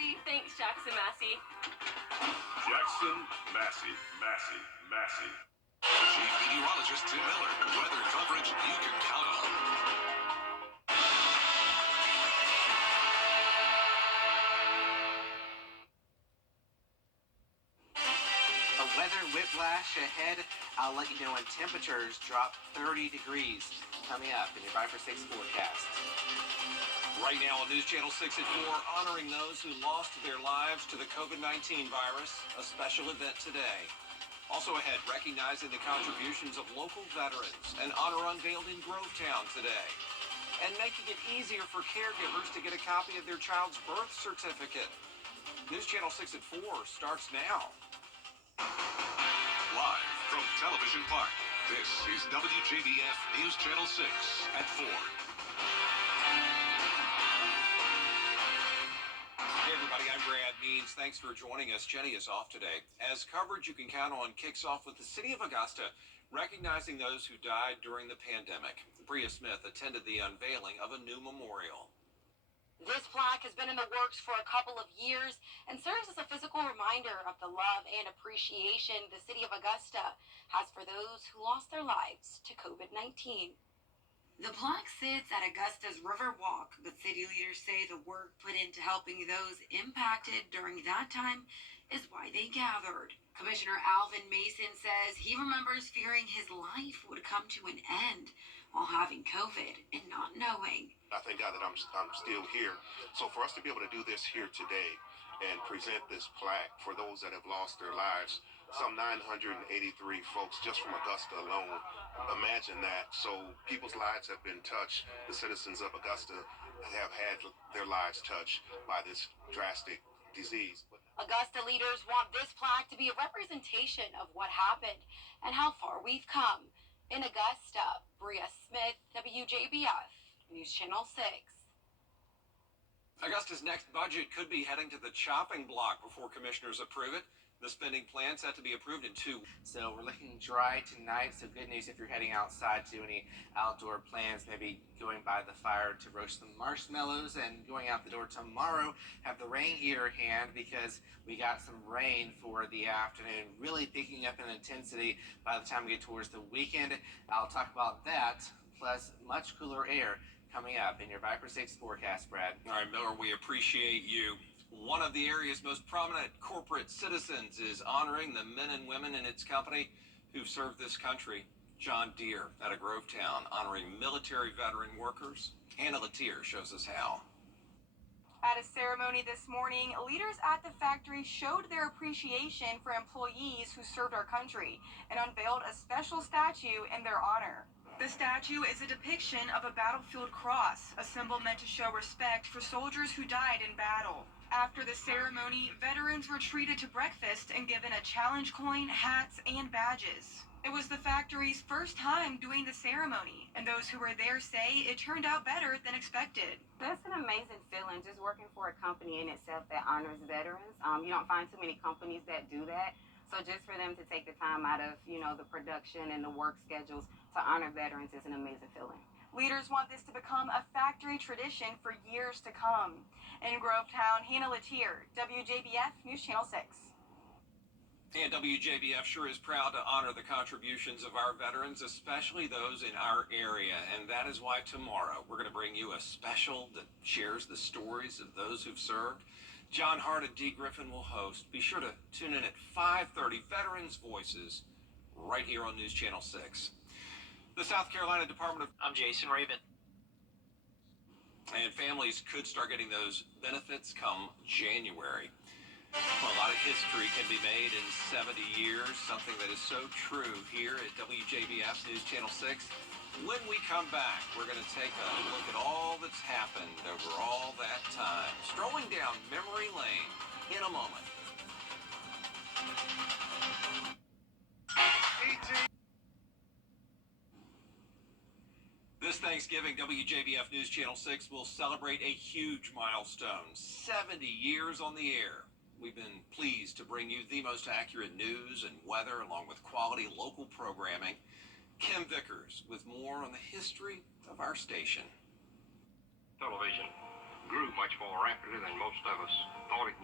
Massey. Thanks, Jackson Massey. Jackson Massey. Chief Meteorologist Tim Miller. Weather coverage you can count on. A weather whiplash ahead. I'll let you know when temperatures drop 30 degrees coming up in your 5 for 6 forecast. Right now on News Channel 6 at 4, honoring those who lost their lives to the COVID-19 virus, a special event today. Also ahead, recognizing the contributions of local veterans, an honor unveiled in Grovetown today. And making it easier for caregivers to get a copy of their child's birth certificate. News Channel 6 at 4 starts now. Live from Television Park, this is WJBF News Channel 6 at 4. Hey everybody, I'm Brad Means. Thanks for joining us. Jenny is off today. As coverage you can count on kicks off with the City of Augusta recognizing those who died during the pandemic. Bria Smith attended the unveiling of a new memorial. This plaque has been in the works for a couple of years and serves as a physical reminder of the love and appreciation the City of Augusta has for those who lost their lives to COVID-19. The plaque sits at Augusta's Riverwalk, but city leaders say the work put into helping those impacted during that time is why they gathered. Commissioner Alvin Mason says he remembers fearing his life would come to an end while having COVID and not knowing. I thank God that I'm still here. So for us to be able to do this here today and present this plaque for those that have lost their lives, some 983 folks just from Augusta alone. Imagine that. So people's lives have been touched. The citizens of Augusta have had their lives touched by this drastic disease. Augusta leaders want this plaque to be a representation of what happened and how far we've come. In Augusta, Bria Smith, WJBF, News Channel 6. Augusta's next budget could be heading to the chopping block before commissioners approve it. The spending plan set to be approved in 2 weeks. So we're looking dry tonight, so good news if you're heading outside to any outdoor plans, maybe going by the fire to roast some marshmallows, and going out the door tomorrow, have the rain gear in hand because we got some rain for the afternoon, really picking up in intensity by the time we get towards the weekend. I'll talk about that, plus much cooler air coming up in your 5 for 6 forecast, Brad. All right, Miller, we appreciate you. One of the area's most prominent corporate citizens is honoring the men and women in its company who've served this country. John Deere out of Grovetown honoring military veteran workers. Hannah Latier shows us how. At a ceremony this morning, leaders at the factory showed their appreciation for employees who served our country and unveiled a special statue in their honor. The statue is a depiction of a battlefield cross, a symbol meant to show respect for soldiers who died in battle. After the ceremony, veterans were treated to breakfast and given a challenge coin, hats, and badges. It was the factory's first time doing the ceremony, and those who were there say it turned out better than expected. That's an amazing feeling, just working for a company in itself that honors veterans. You don't find too many companies that do that. So just for them to take the time out of, the production and the work schedules to honor veterans is an amazing feeling. Leaders want this to become a factory tradition for years to come. In Grovetown, Hannah Latier, WJBF News Channel 6. And WJBF sure is proud to honor the contributions of our veterans, especially those in our area. And that is why tomorrow we're going to bring you a special that shares the stories of those who've served. John Hart and Dee Griffin will host. Be sure to tune in at 5:30, Veterans Voices, right here on News Channel 6. The South Carolina Department of... I'm Jason Raven. And families could start getting those benefits come January. Well, a lot of history can be made in 70 years, something that is so true here at WJBF News Channel 6. When we come back, we're going to take a look at all that's happened over all that time. Strolling down memory lane in a moment. This Thanksgiving, WJBF News Channel 6 will celebrate a huge milestone, 70 years on the air. We've been pleased to bring you the most accurate news and weather, along with quality local programming. Kim Vickers with more on the history of our station. Television grew much more rapidly than most of us thought it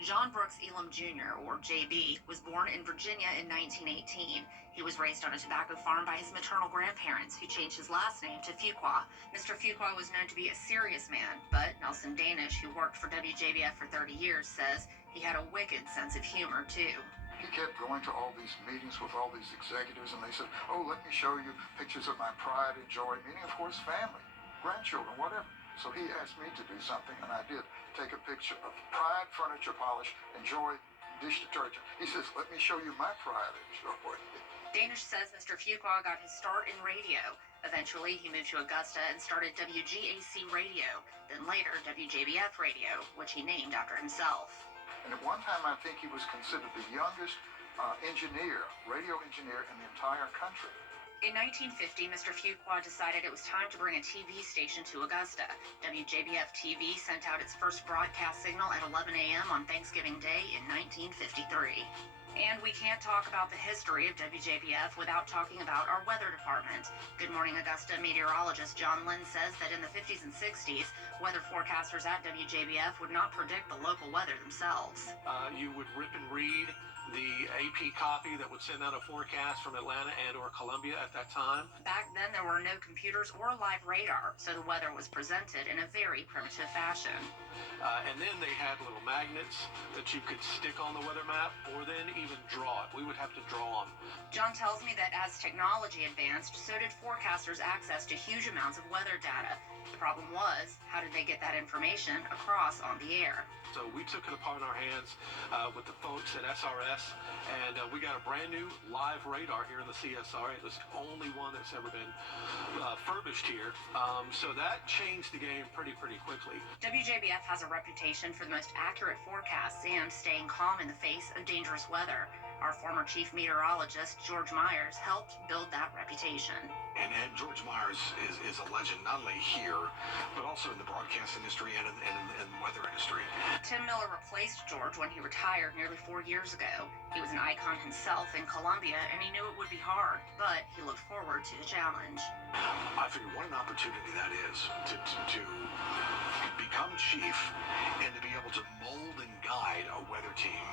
John Brooks Elam Jr., or JB, was born in Virginia in 1918. He was raised on a tobacco farm by his maternal grandparents, who changed his last name to Fuqua. Mr. Fuqua was known to be a serious man, but Nelson Danish, who worked for WJBF for 30 years, says he had a wicked sense of humor, too. He kept going to all these meetings with all these executives, and they said, oh, let me show you pictures of my pride and joy, meaning, of course, family, grandchildren, whatever. So he asked me to do something, and I did. Take a picture of Pride furniture polish and Joy dish detergent. He says, let me show you my pride and joy. Danish says Mr. Fuqua got his start in radio. Eventually, he moved to Augusta and started WGAC Radio, then later WJBF Radio, which he named after himself. And at one time, I think he was considered the youngest radio engineer in the entire country. In 1950, Mr. Fuqua decided it was time to bring a TV station to Augusta. WJBF TV sent out its first broadcast signal at 11 a.m. on Thanksgiving Day in 1953. And we can't talk about the history of WJBF without talking about our weather department. Good Morning Augusta meteorologist John Lynn says that in the 50s and 60s, weather forecasters at WJBF would not predict the local weather themselves. You would rip and read the AP copy that would send out a forecast from Atlanta and or Columbia at that time. Back then, there were no computers or live radar, so the weather was presented in a very primitive fashion. And then they had little magnets that you could stick on the weather map or then even draw it. We would have to draw them. John tells me that as technology advanced, so did forecasters' access to huge amounts of weather data. The problem was, how did they get that information across on the air? So we took it upon our hands with the folks at SRS, and we got a brand new live radar here in the CSR. It was the only one that's ever been furbished here. So that changed the game pretty quickly. WJBF has a reputation for the most accurate forecasts and staying calm in the face of dangerous weather. Our former chief meteorologist, George Myers, helped build that reputation. And George Myers is a legend, not only here, but also in the broadcast industry and in the weather industry. Tim Miller replaced George when he retired nearly 4 years ago. He was an icon himself in Columbia, and he knew it would be hard, but he looked forward to the challenge. I figured what an opportunity that is to become chief and to be able to mold and guide a weather team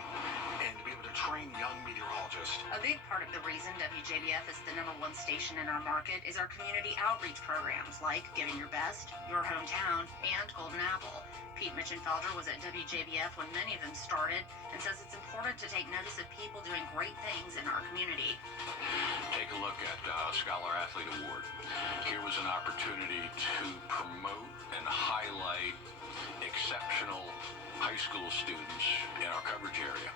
and to be able to train young meteorologists. A big part of the reason WJBF is the #1 station in our market is our community outreach programs like Giving Your Best, Your Hometown, and Golden Apple. Pete Mitchenfelder was at WJBF when many of them started and says it's important to take notice of people doing great things in our community. Take a look at Scholar Athlete Award. Here was an opportunity to promote and highlight exceptional high school students in our coverage area.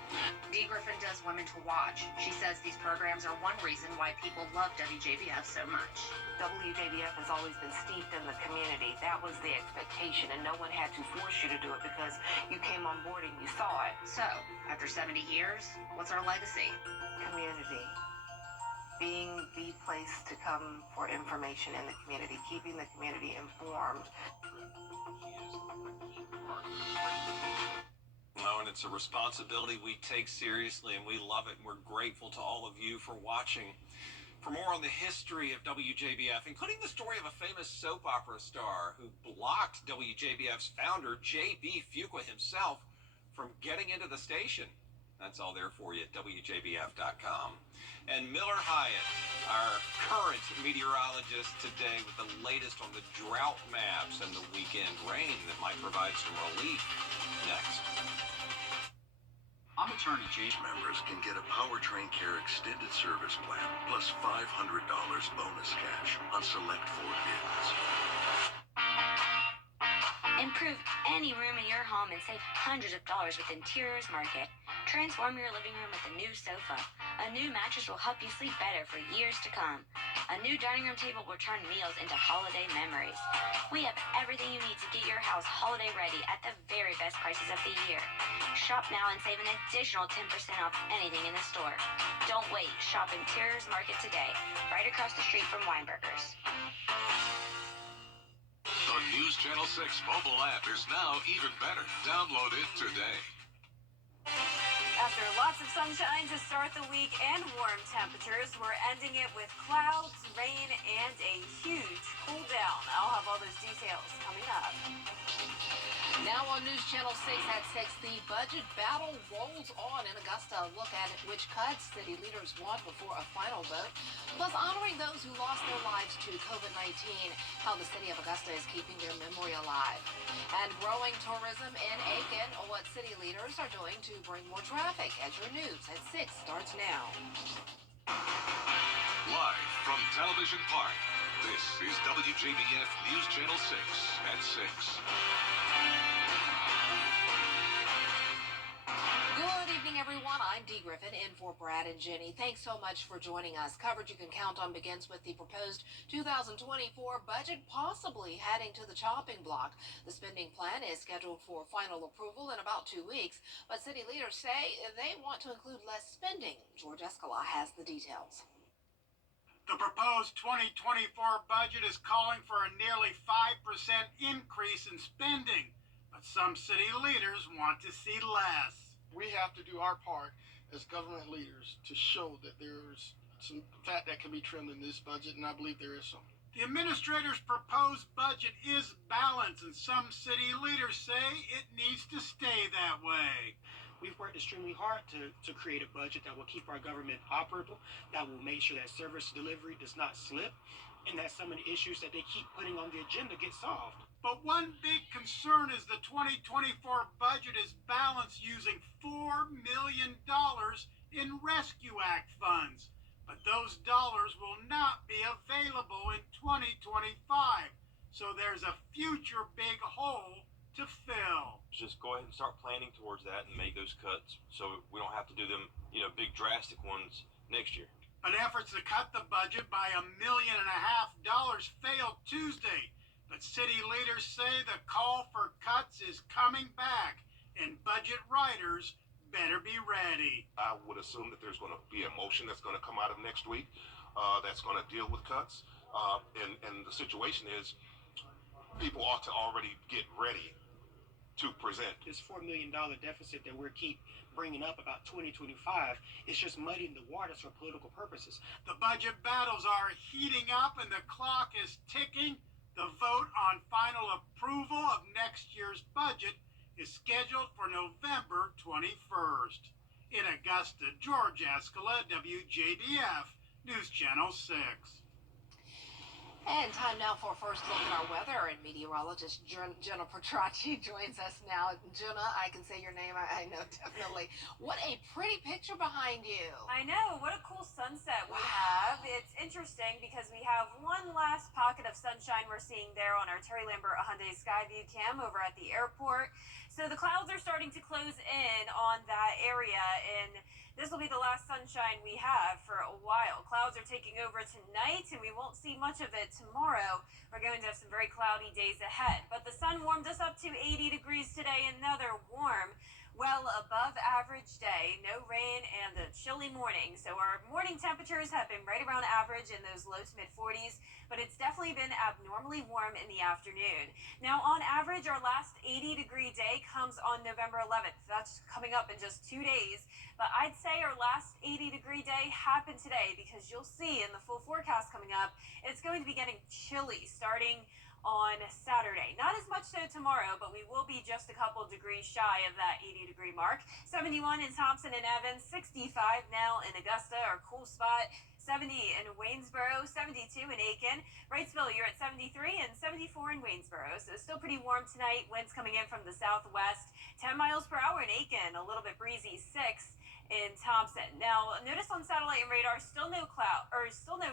Dee Griffin does Women to Watch. She says these programs are one reason why people love WJBF so much. WJBF has always been steeped in the community. That was the expectation, and no one had to force you to do it because you came on board and you saw it. So, after 70 years, what's our legacy? Community. Being the place to come for information in the community, keeping the community informed. Oh, and it's a responsibility we take seriously, and we love it, and we're grateful to all of you for watching. For more on the history of WJBF, including the story of a famous soap opera star who blocked WJBF's founder, J.B. Fuqua himself, from getting into the station, that's all there for you at WJBF.com. And Miller Hyatt, our current meteorologist today with the latest on the drought maps and the weekend rain that might provide some relief. Next. I'm attorney James. Members can get a Powertrain Care extended service plan plus $500 bonus cash on select Ford vehicles. Improve any room in your home and save hundreds of dollars with Interiors Market. Transform your living room with a new sofa. A new mattress will help you sleep better for years to come. A new dining room table will turn meals into holiday memories. We have everything you need to get your house holiday ready at the very best prices of the year. Shop now and save an additional 10% off anything in the store. Don't wait. Shop Interiors Market today, right across the street from Weinberger's. The News Channel 6 mobile app is now even better. Download it today. After lots of sunshine to start the week and warm temperatures, we're ending it with clouds, rain, and a huge cool down. I'll have all those details coming up. Now on News Channel 6 at 6, the budget battle rolls on in Augusta. Look at which cuts city leaders want before a final vote, plus honoring those who lost their lives to COVID-19, how the city of Augusta is keeping their memory alive. And growing tourism in Aiken, what city leaders are doing to bring more traffic. As your news at 6 starts now. Live from Television Park, this is WJBF News Channel 6 at 6. Good evening, everyone. I'm Dee Griffin in for Brad and Jenny. Thanks so much for joining us. Coverage you can count on begins with the proposed 2024 budget possibly heading to the chopping block. The spending plan is scheduled for final approval in about 2 weeks, but city leaders say they want to include less spending. George Escala has the details. The proposed 2024 budget is calling for a nearly 5% increase in spending, but some city leaders want to see less. We have to do our part as government leaders to show that there's some fat that can be trimmed in this budget, and I believe there is some. The administrator's proposed budget is balanced, and some city leaders say it needs to stay that way. We've worked extremely hard to create a budget that will keep our government operable, that will make sure that service delivery does not slip, and that some of the issues that they keep putting on the agenda get solved. But one big concern is the 2024 budget is balanced using $4 million in Rescue Act funds. But those dollars will not be available in 2025. So there's a future big hole to fill. Just go ahead and start planning towards that and make those cuts so we don't have to do them, big drastic ones next year. But efforts to cut the budget by $1.5 million failed Tuesday. But city leaders say the call for cuts is coming back, and budget writers better be ready. I would assume that there's going to be a motion that's going to come out of next week that's going to deal with cuts. And the situation is people ought to already get ready to present. This $4 million deficit that we keep bringing up about 2025 is just muddying the waters for political purposes. The budget battles are heating up and the clock is ticking. The vote on final approval of next year's budget is scheduled for November 21st. In Augusta, George Escala, WJBF, News Channel 6. And time now for a first look at our weather, and meteorologist Jenna Petracci joins us now. Jenna, I can say your name, I know, definitely. What a pretty picture behind you. I know, what a cool sunset we have. It's interesting because we have one last pocket of sunshine we're seeing there on our Terry Lambert Hyundai Skyview cam over at the airport. So the clouds are starting to close in on that area, and this will be the last sunshine we have for a while. Clouds are taking over tonight, and we won't see much of it tomorrow. We're going to have some very cloudy days ahead. But the sun warmed us up to 80 degrees today, another warm, well above average day, no rain, and a chilly morning. So our morning temperatures have been right around average in those low to mid 40s, but it's definitely been abnormally warm in the afternoon. Now, on average, our last 80-degree day comes on November 11th. That's coming up in just 2 days. But I'd say our last 80-degree day happened today because you'll see in the full forecast coming up, it's going to be getting chilly starting on Saturday. Not as much so tomorrow, but we will be just a couple degrees shy of that 80-degree mark. 71 in Thompson and Evans, 65 now in Augusta, our cool spot. 70 in Waynesboro, 72 in Aiken. Wrightsville, you're at 73 and 74 in Waynesboro. So still pretty warm tonight. Winds coming in from the southwest. 10 miles per hour in Aiken, a little bit breezy, 6 in Thompson. Now, notice on satellite and radar, still no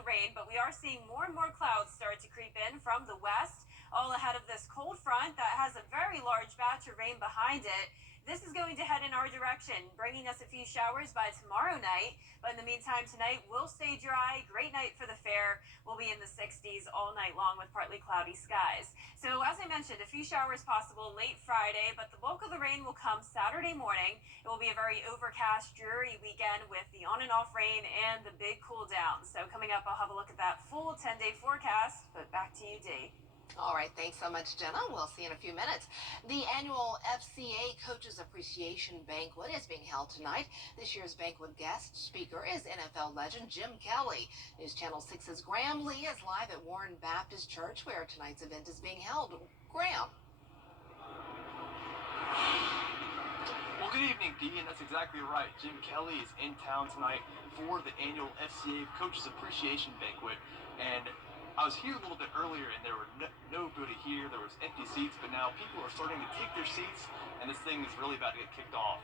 rain, but we are seeing more and more clouds start to creep in from the west, all ahead of this cold front that has a very large batch of rain behind it. This is going to head in our direction, bringing us a few showers by tomorrow night. But in the meantime, tonight will stay dry. Great night for the fair. We'll be in the 60s all night long with partly cloudy skies. So as I mentioned, a few showers possible late Friday, but the bulk of the rain will come Saturday morning. It will be a very overcast, dreary weekend with the on and off rain and the big cool down. So coming up, I'll have a look at that full 10-day forecast. But back to you, Dee. All right, thanks so much, Jenna. We'll see you in a few minutes. The annual FCA Coaches Appreciation Banquet is being held tonight. This year's banquet guest speaker is NFL legend Jim Kelly. News Channel 6's Graham Lee is live at Warren Baptist Church, where tonight's event is being held. Graham. Well, good evening, Dee, and that's exactly right. Jim Kelly is in town tonight for the annual FCA Coaches Appreciation Banquet, and I was here a little bit earlier, and there were nobody here. There was empty seats, but now people are starting to take their seats, and this thing is really about to get kicked off.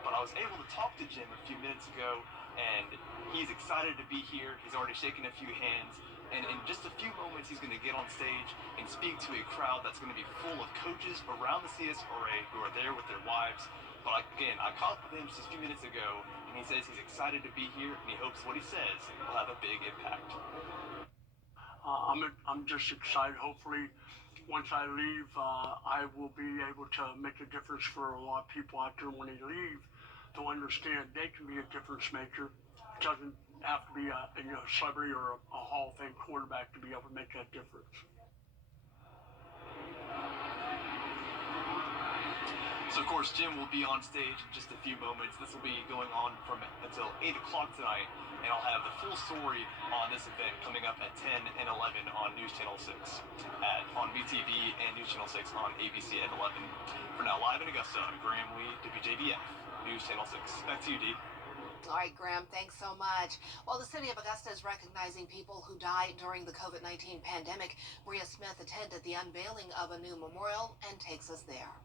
But I was able to talk to Jim a few minutes ago, and he's excited to be here. He's already shaken a few hands, and in just a few moments, he's going to get on stage and speak to a crowd that's going to be full of coaches around the CSRA who are there with their wives. But again, I caught up with him just a few minutes ago, and he says he's excited to be here, and he hopes what he says will have a big impact. I'm just excited. Hopefully, once I leave, I will be able to make a difference for a lot of people out there when they leave to understand they can be a difference maker. It doesn't have to be a celebrity or a Hall of Fame quarterback to be able to make that difference. So, of course, Jim will be on stage in just a few moments. This will be going on until 8 o'clock tonight, and I'll have the full story on this event coming up at 10 and 11 on News Channel 6, on BTV and News Channel 6 on ABC at 11. For now, live in Augusta, Graham Lee, WJBF, News Channel 6. Back to you, Dee. All right, Graham, thanks so much. Well, the city of Augusta is recognizing people who died during the COVID-19 pandemic. Maria Smith attended the unveiling of a new memorial and takes us there.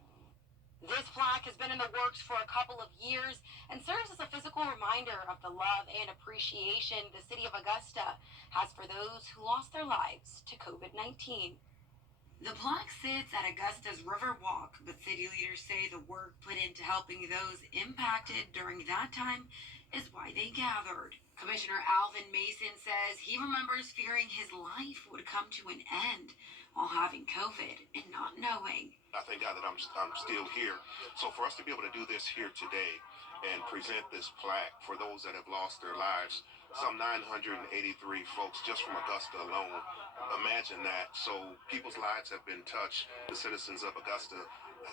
This plaque has been in the works for a couple of years and serves as a physical reminder of the love and appreciation the city of Augusta has for those who lost their lives to COVID-19. The plaque sits at Augusta's River Walk, but city leaders say the work put into helping those impacted during that time is why they gathered. Commissioner Alvin Mason says he remembers fearing his life would come to an end while having COVID and not knowing. I thank God that I'm still here. So for us to be able to do this here today and present this plaque for those that have lost their lives, some 983 folks just from Augusta alone. Imagine that. So people's lives have been touched. The citizens of Augusta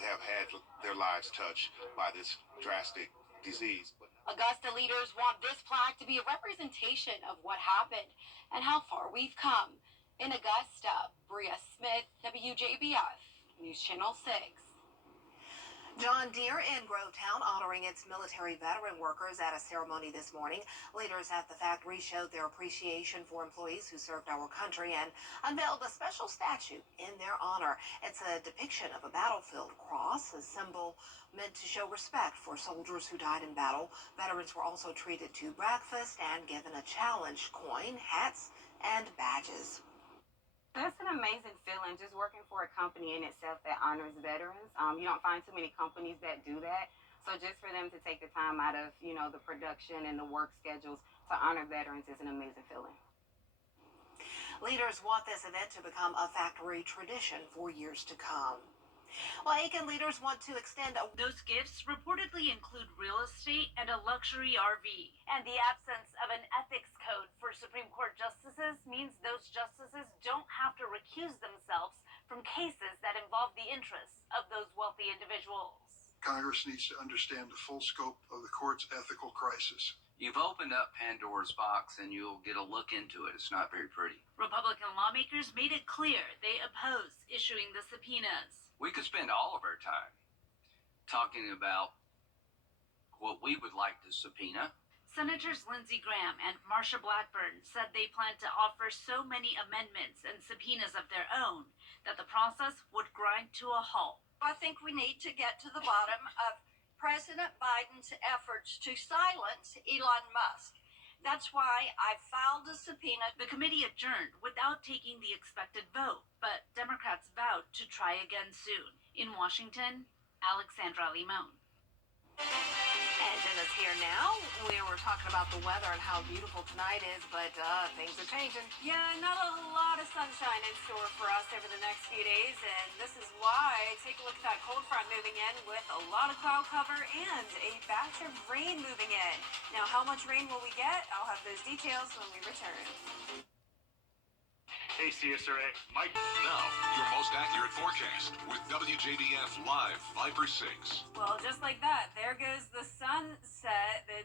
have had their lives touched by this drastic disease. Augusta leaders want this plaque to be a representation of what happened and how far we've come. In Augusta, Maria Smith, WJBF, News Channel 6. John Deere in Grovetown honoring its military veteran workers at a ceremony this morning. Leaders at the factory showed their appreciation for employees who served our country and unveiled a special statue in their honor. It's a depiction of a battlefield cross, a symbol meant to show respect for soldiers who died in battle. Veterans were also treated to breakfast and given a challenge coin, hats, and badges. That's an amazing feeling, just working for a company in itself that honors veterans. You don't find too many companies that do that. So just for them to take the time out of, the production and the work schedules to honor veterans is an amazing feeling. Leaders want this event to become a factory tradition for years to come. Well, Aiken leaders want to extend Those gifts reportedly include real estate and a luxury RV. And the absence of an ethics code for Supreme Court justices means those justices don't have to recuse themselves from cases that involve the interests of those wealthy individuals. Congress needs to understand the full scope of the court's ethical crisis. You've opened up Pandora's box and you'll get a look into it. It's not very pretty. Republican lawmakers made it clear they oppose issuing the subpoenas. We could spend all of our time talking about what we would like to subpoena. Senators Lindsey Graham and Marsha Blackburn said they plan to offer so many amendments and subpoenas of their own that the process would grind to a halt. I think we need to get to the bottom of President Biden's efforts to silence Elon Musk. That's why I filed a subpoena. The committee adjourned without taking the expected vote, but Democrats vowed to try again soon. In Washington, Alexandra Limon. And Jenna's here now. We were talking about the weather and how beautiful tonight is, but things are changing. Yeah, not a lot of sunshine in store for us over the next few days, and this is why take a look at that cold front moving in with a lot of cloud cover and a batch of rain moving in. Now, how much rain will we get? I'll have those details when we return. KCSRA, Mike. Now, your most accurate forecast with WJBF Live 5 for 6. Well, just like that, there goes the sunset. The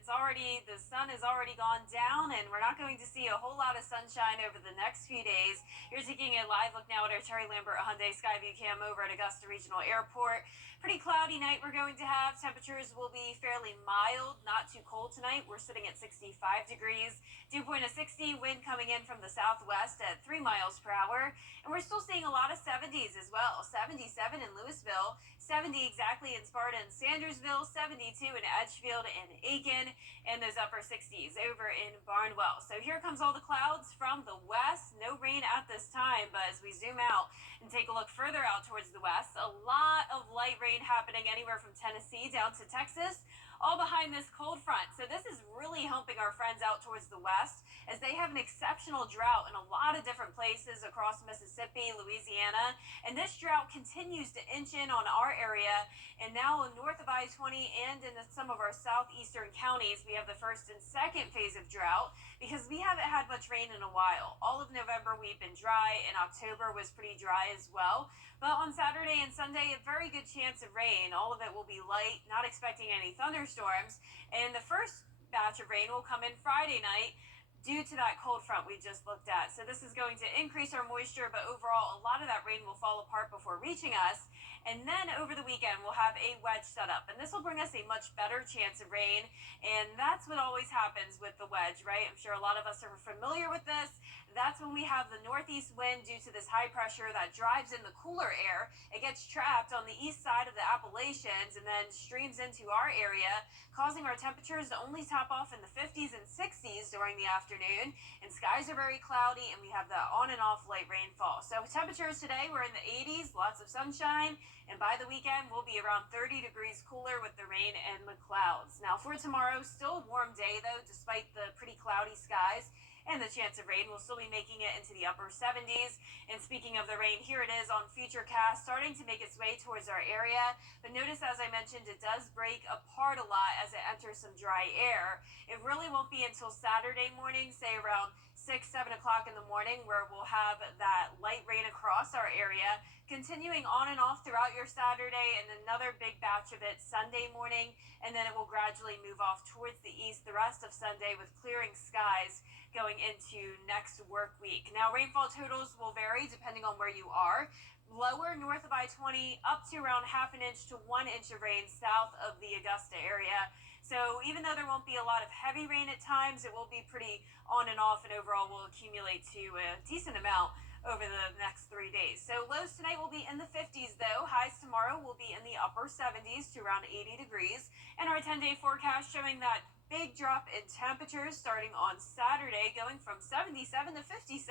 sun has already gone down, and we're not going to see a whole lot of sunshine over the next few days. You're taking a live look now at our Terry Lambert Hyundai Skyview Cam over at Augusta Regional Airport. Pretty cloudy night we're going to have. Temperatures will be fairly mild, not too cold tonight. We're sitting at 65 degrees. Dew point of 60, wind coming in from the southwest at 3 miles per hour. And we're still seeing a lot of 70s as well. 77 in Louisville, 70 exactly in Sparta and Sandersville, 72 in Edgefield and Aiken, and those upper 60s over in Barnwell. So here comes all the clouds from the west. No rain at this time, but as we zoom out and take a look further out towards the west, a lot of light rain happening anywhere from Tennessee down to Texas, all behind this cold front. So this is really helping our friends out towards the west as they have an exceptional drought in a lot of different places across Mississippi, Louisiana, and this drought continues to inch in on our area. And now north of I-20 and in some of our southeastern counties, we have the first and second phase of drought because we haven't had much rain in a while. All of November we've been dry, and October was pretty dry as well. But on Saturday and Sunday, a very good chance of rain. All of it will be light, not expecting any thunderstorms. And the first batch of rain will come in Friday night due to that cold front we just looked at. So this is going to increase our moisture, but overall, a lot of that rain will fall apart before reaching us. And then over the weekend, we'll have a wedge set up. And this will bring us a much better chance of rain. And that's what always happens with the wedge, right? I'm sure a lot of us are familiar with this. That's when we have the northeast wind due to this high pressure that drives in the cooler air. It gets trapped on the east side of the Appalachians and then streams into our area, causing our temperatures to only top off in the 50s and 60s during the afternoon. And skies are very cloudy, and we have the on and off light rainfall. So temperatures today, we're in the 80s, lots of sunshine. And by the weekend, we'll be around 30 degrees cooler with the rain and the clouds. Now for tomorrow, still a warm day though, despite the pretty cloudy skies. And the chance of rain will still be making it into the upper 70s. And speaking of the rain, here it is on Futurecast, starting to make its way towards our area. But notice, as I mentioned, it does break apart a lot as it enters some dry air. It really won't be until Saturday morning, say around 6, 7 o'clock in the morning, where we'll have that light rain across our area, continuing on and off throughout your Saturday, and another big batch of it Sunday morning, and then it will gradually move off towards the east the rest of Sunday with clearing skies going into next work week. Now, rainfall totals will vary depending on where you are. Lower north of I-20, up to around half an inch to 1 inch of rain south of the Augusta area. So even though there won't be a lot of heavy rain at times, it will be pretty on and off, and overall will accumulate to a decent amount over the next 3 days. So lows tonight will be in the 50s though. Highs tomorrow will be in the upper 70s to around 80 degrees. And our 10-day forecast showing that big drop in temperatures starting on Saturday, going from 77 to 57.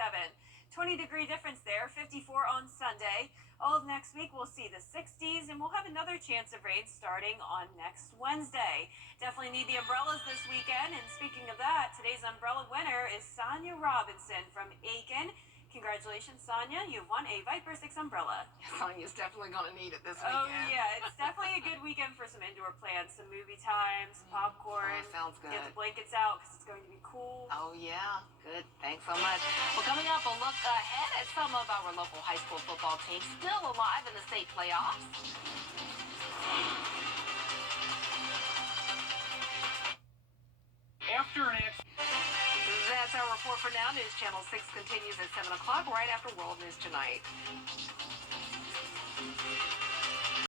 20-degree difference there, 54 on Sunday. All of next week we'll see the 60s, and we'll have another chance of rain starting on next Wednesday. Definitely need the umbrellas this weekend. And speaking of that, today's umbrella winner is Sonia Robinson from Aiken. Congratulations, Sonia. You've won a Viper 6 umbrella. Sonia's definitely going to need it this Oh, weekend. yeah. It's definitely a good weekend for some indoor plans, some movie time, some popcorn. Oh, sounds good. Get the blankets out because it's going to be cool. Oh, yeah. Good. Thanks so much. Well, coming up, a look ahead at some of our local high school football teams still alive in the state playoffs. After an That's our report for now. News Channel 6 continues at 7 o'clock right after World News Tonight.